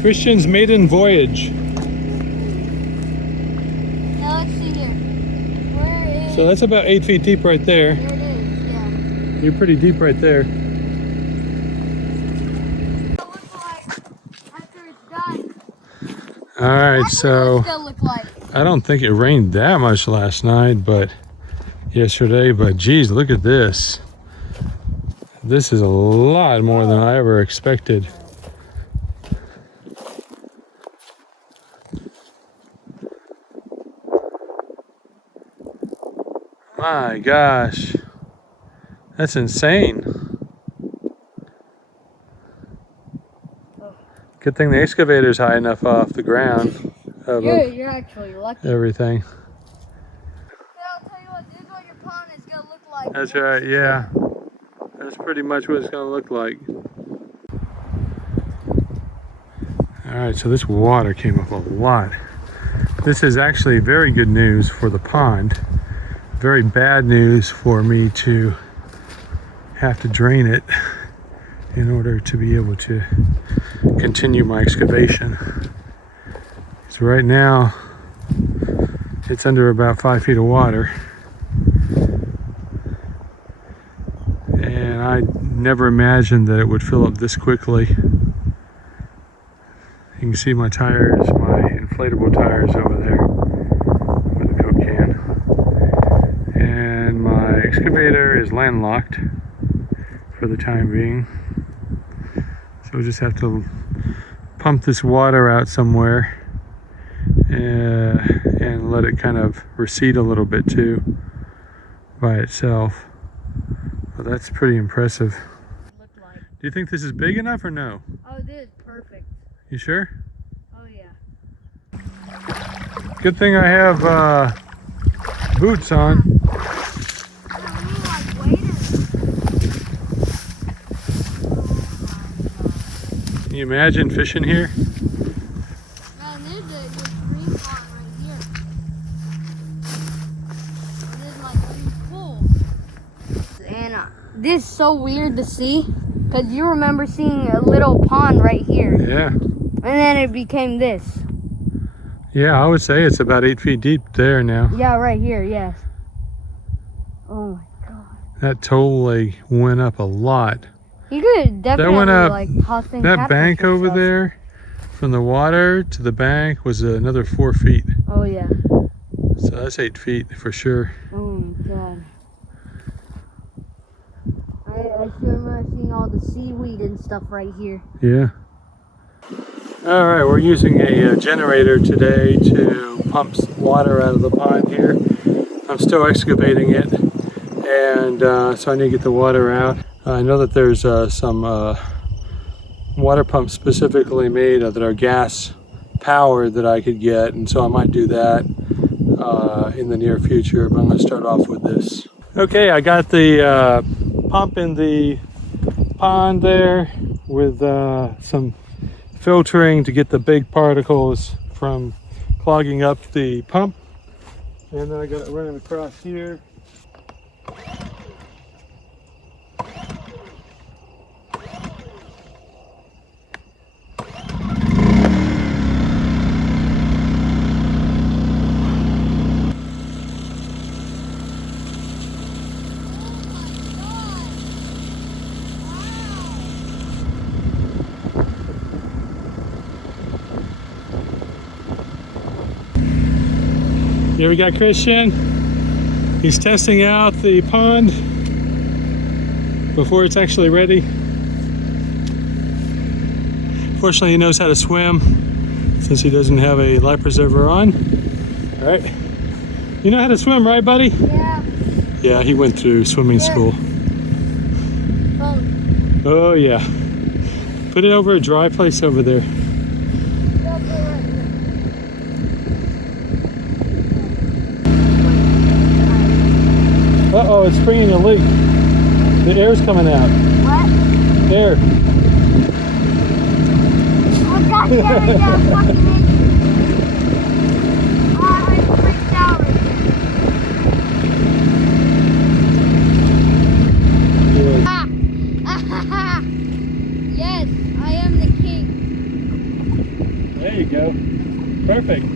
Christian's maiden voyage. Now let's see here. Where is... So that's about 8 feet deep right there. There it is, yeah. You're pretty deep right there. What it looks like after it's done. All right, That's so what it's gonna look like. I don't think it rained that much last night, but yesterday, but geez, look at this. This is a lot more than I ever expected. My gosh, that's insane. Good thing the excavator's high enough off the ground. You're actually lucky. Everything. I'll tell you what, this is what your pond is gonna look like. That's right, yeah. That's pretty much what it's gonna look like. All right, so this water came up a lot. This is actually very good news for the pond. Very bad news for me to have to drain it in order to be able to continue my excavation. So right now, it's under about 5 feet of water. And I never imagined that it would fill up this quickly. You can see my tires, my inflatable tires over there with a Coke can. And my excavator is landlocked for the time being. So we'll just have to pump this water out somewhere and let it kind of recede a little bit too by itself. Well, that's pretty impressive. Do you think this is big enough or no? Oh, this is perfect. You sure? Oh, yeah. Good thing I have boots on. Can you imagine fishing here? Man, there's a green pond right here. This is like full. And this is so weird to see, because you remember seeing a little pond right here. Yeah. And then it became this. Yeah, I would say it's about 8 feet deep there now. Yeah, right here, yes. Oh my god. That totally went up a lot. You could definitely That went up, like toss in that catfish bank and over stuff. there, from the water to the bank was another 4 feet. Oh yeah. So that's 8 feet for sure. Oh my god. I still remember seeing all the seaweed and stuff right here. Yeah. All right, we're using a generator today to pump water out of the pond here. I'm still excavating it, and so I need to get the water out. I know that there's some water pumps specifically made that are gas powered that I could get, and so I might do that in the near future, but I'm going to start off with this. Okay, I got the pump in the pond there with some filtering to get the big particles from clogging up the pump. And then I got it running across here. Here we got Christian. He's testing out the pond before it's actually ready. Fortunately, he knows how to swim since he doesn't have a life preserver on. All right. You know how to swim, right, buddy? Yeah. Yeah, he went through swimming school. Oh, yeah. Put it over a dry place over there. Uh-oh, it's springing a leak. The air's coming out. What? Air. Oh god damn it, that fucking idiot. I freaked out right there. Yeah. Yes, I am the king. go. Perfect.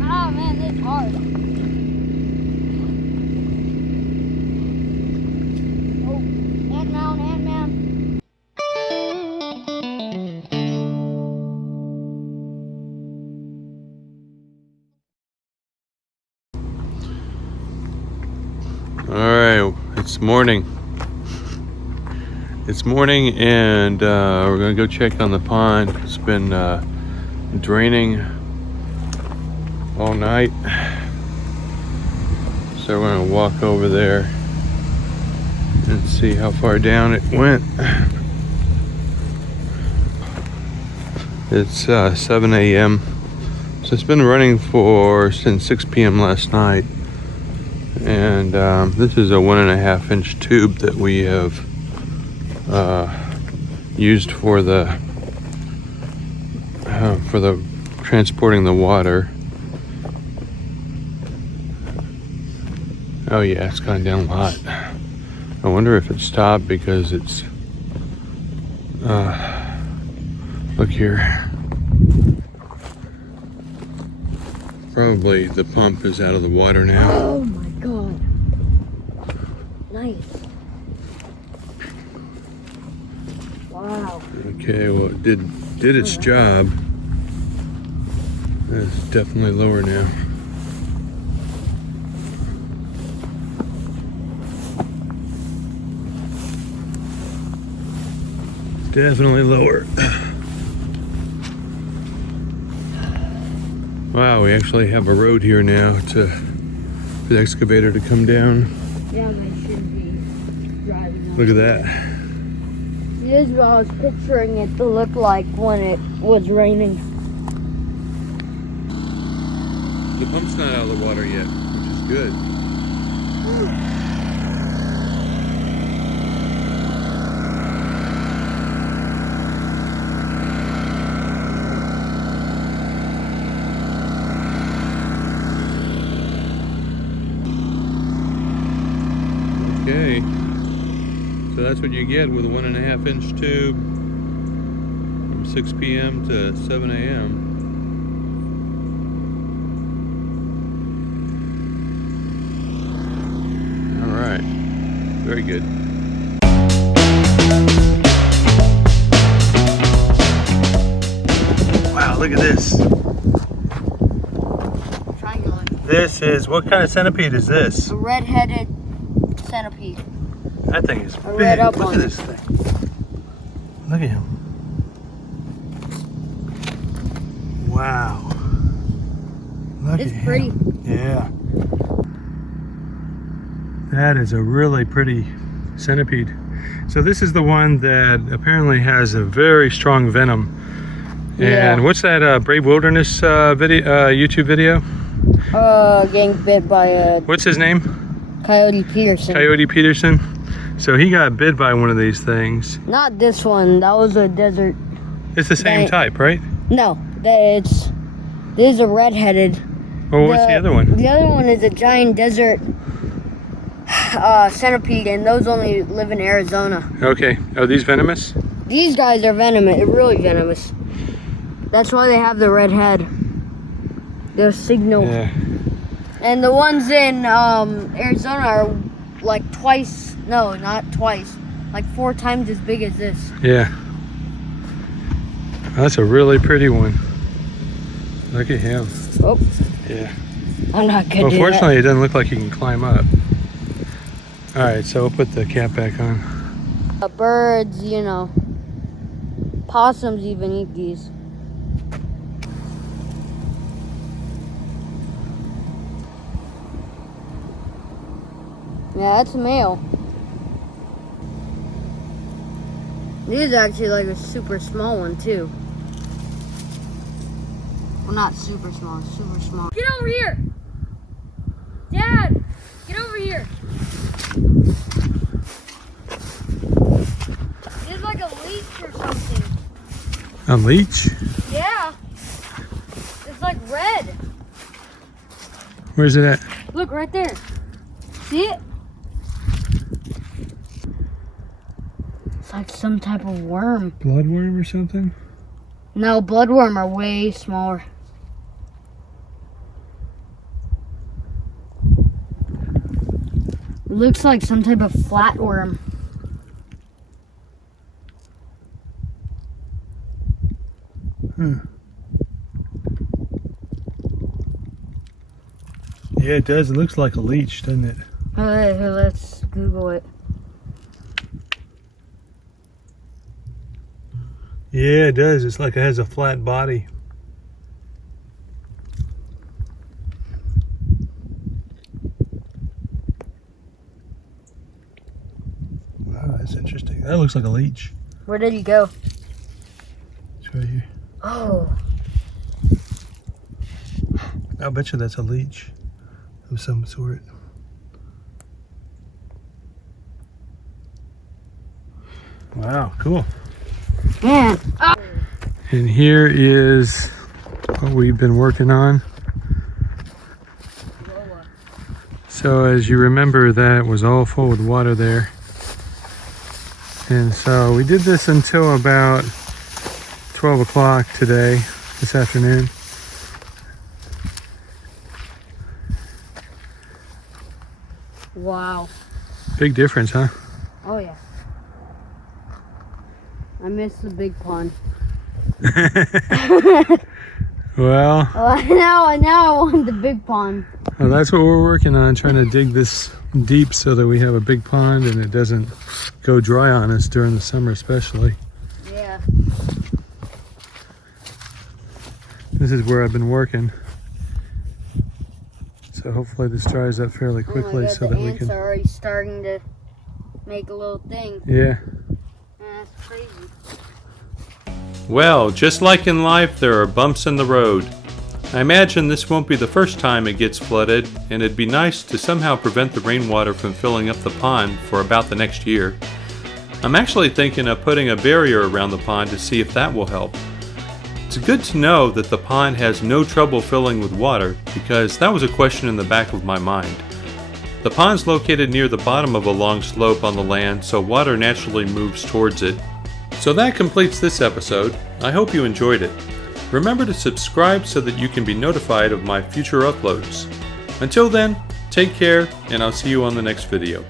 Ah, man, this is hard. Oh, ant mound, ant mound. All right, it's morning. It's morning, and we're gonna go check on the pond. It's been draining all night, so we're gonna walk over there and see how far down it went. It's 7 a.m. So it's been running since 6 p.m. last night. And this is a 1.5 inch tube that we have used for the transporting the water. Oh yeah, it's gone down a lot. I wonder if it stopped because it's look here. Probably the pump is out of the water now. Oh my god. Nice. Wow. Okay, well it did its job. It's definitely lower now. Definitely lower. Wow, we actually have a road here now for the excavator to come down. Yeah, they should be driving. Look at that. This is what I was picturing it to look like when it was raining. The pump's not out of the water yet, which is good. Okay, so that's what you get with a 1.5 inch tube from 6 p.m. to 7 a.m. All right, very good. Wow, look at this. Triangular. This is, what kind of centipede is this? A red-headed centipede. That thing is I read big. up Look on at it. this thing. Look at him. Wow. Look It's at pretty. him. Yeah. That is a really pretty centipede. So this is the one that apparently has a very strong venom. Yeah. And what's that Brave Wilderness video, YouTube video? Getting bit by a What's his name? Coyote Peterson. Coyote Peterson. So he got bit by one of these things. Not this one. That was a desert. It's the same Right. type, right? No, this is a red-headed. Well, what's the other one? The other one is a giant desert centipede, and those only live in Arizona. Okay. Are these venomous? These guys are venomous, really venomous. That's why they have the red head. They're signal. Yeah. And the ones in Arizona are like twice, no, not twice, like 4 times as big as this. Yeah. That's a really pretty one. Look at him. Oh, Yeah. I'm not good Well, at that. fortunately, it doesn't look like he can climb up. All right, so we'll put the cap back on. Birds, you know, possums even eat these. Yeah, that's a male. This is actually like a super small one too. Well, not super small, super small. Get over here! Dad! Get over here! There's like a leech or something. A leech? Yeah. It's like red. Where's it at? Look right there. See it? It's like some type of worm. Bloodworm or something? No, bloodworm are way smaller. Looks like some type of flatworm. Yeah, it does. It looks like a leech, doesn't it? Here, let's Google it. Yeah, it does. It's like it has a flat body. Wow, that's interesting. That looks like a leech. Where did he go? It's right here. Oh. I bet you that's a leech of some sort. Wow, cool. Man. Oh. And here is what we've been working on. So as you remember, that was all full with water there. And so we did this until about 12 o'clock today, this afternoon. Wow. Big difference, huh? Oh yeah. I missed the big pond. Well, now I want the big pond. well, that's what we're working on, trying to dig this deep so that we have a big pond and it doesn't go dry on us during the summer especially. Yeah. This is where I've been working. So hopefully this dries up fairly quickly God, so the that we ants can... are already starting to make a little thing. Yeah. That's crazy. Well, just like in life, there are bumps in the road. I imagine this won't be the first time it gets flooded, and it'd be nice to somehow prevent the rainwater from filling up the pond for about the next year. I'm actually thinking of putting a barrier around the pond to see if that will help. It's good to know that the pond has no trouble filling with water, because that was a question in the back of my mind. The pond's located near the bottom of a long slope on the land, so water naturally moves towards it. So that completes this episode. I hope you enjoyed it. Remember to subscribe so that you can be notified of my future uploads. Until then, take care, and I'll see you on the next video.